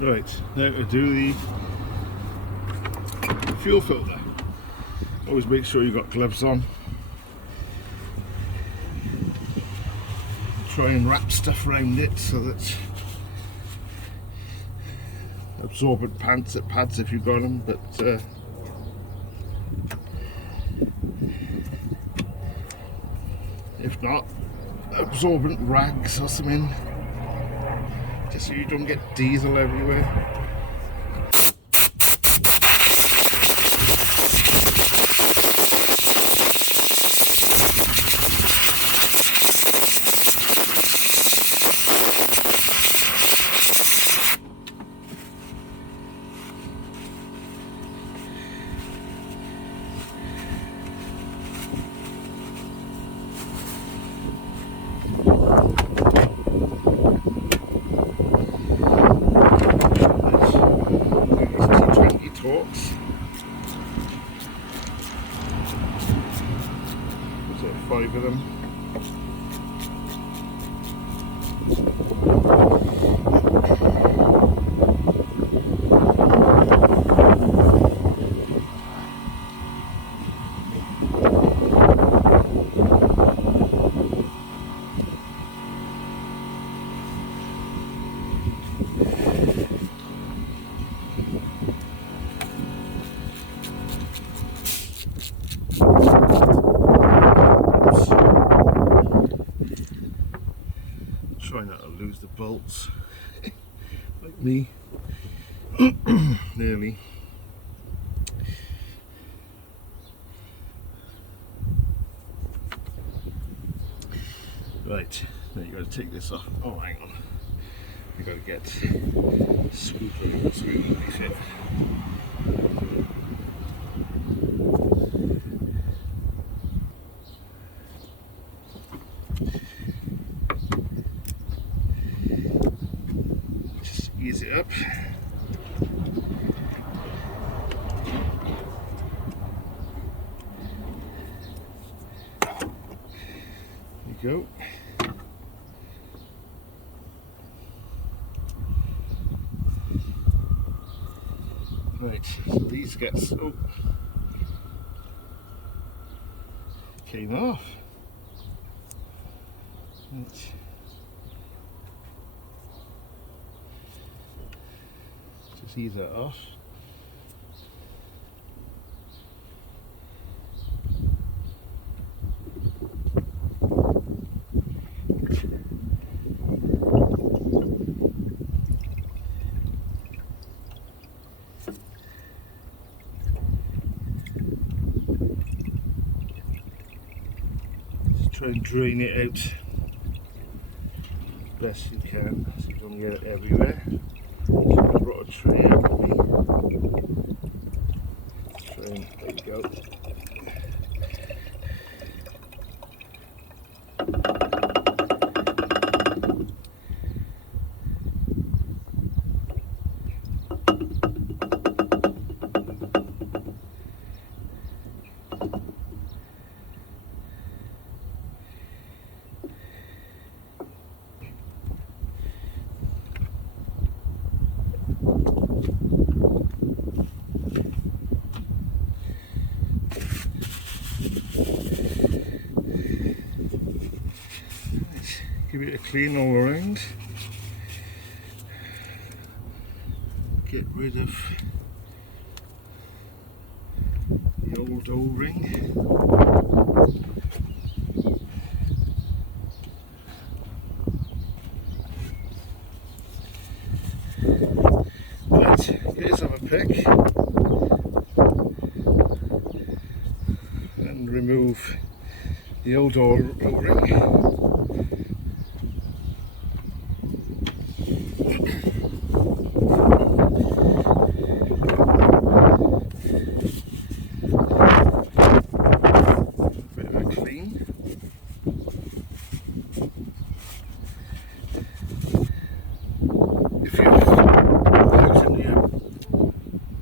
Right, now to do the fuel filter. Always make sure you've got gloves on. Try and wrap stuff around it so that absorbent pads if you've got them, but if not, absorbent rags or something, just so you don't get diesel everywhere. Torques. So 5 of them. Try not to lose the bolts like me. Nearly. Right, now you got to take this off. Oh, hang on. You got to get screw release it. Ease it up. There you go. Right, so these came off. Right. Just ease that off. Just try and drain it out as best you can so you don't get it everywhere. So I brought a tray out with me. There you go. Give it a clean all around. Get rid of the old O-ring. Right, here's have a pick and remove the old O-ring.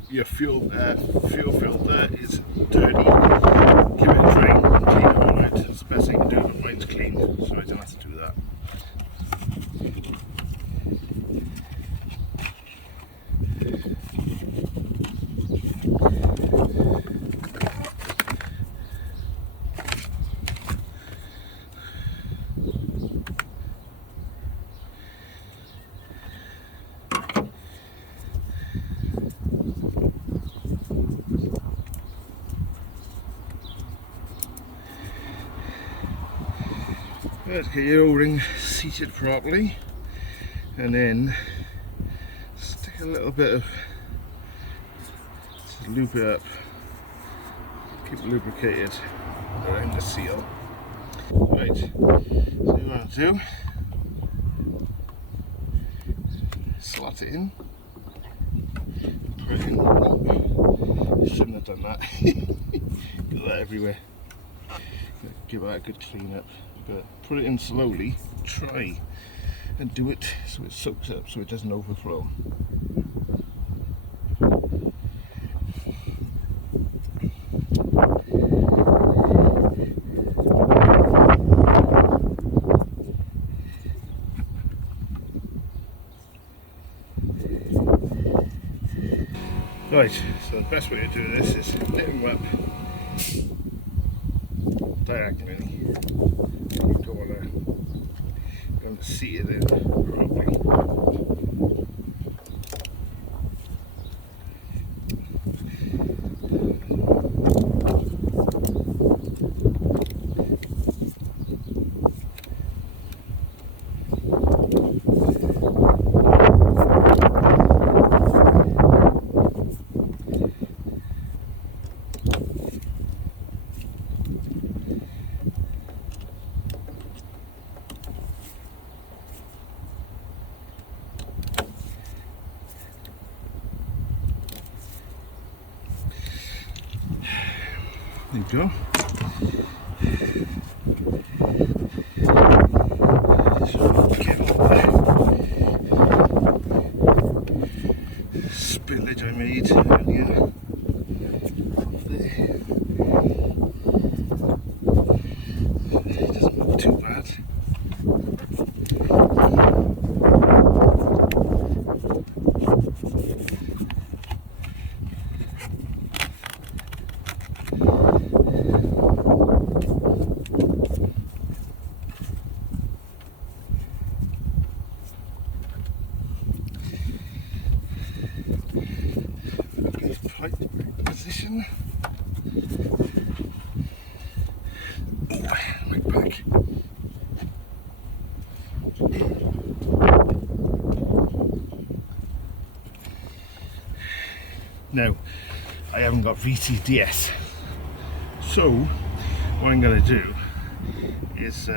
Your fuel filter is dirty, give it a drain and clean it all out. It's the best thing to do, but mine's clean, so I don't have to do that. Let's get your O-ring seated properly, and then stick a little bit of, just loop it up, keep it lubricated around the seal. Right, so what you want to do, slot it in, put it in. Oh, shouldn't have done that. Got that everywhere. Give that a good clean up, but put it in slowly. Try and do it so it soaks up, so it doesn't overflow. Right, so the best way to do this is knit them up diagonally. You don't want to seat it in properly. There you go. Spillage I made earlier. There. It doesn't look too bad. Position. Right back. Now, I haven't got VTDS, so what I'm going to do is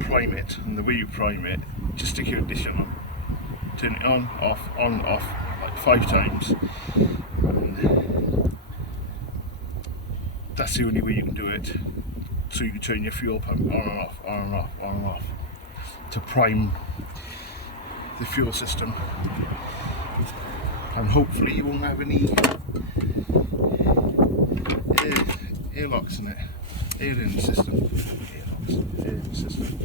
prime it, and the way you prime it, just stick your ignition on, turn it on, off, like 5 times. And that's the only way you can do it. So you can turn your fuel pump on and off, on and off, on and off, to prime the fuel system. And hopefully you won't have any air locks in it, air in the system, air in the system.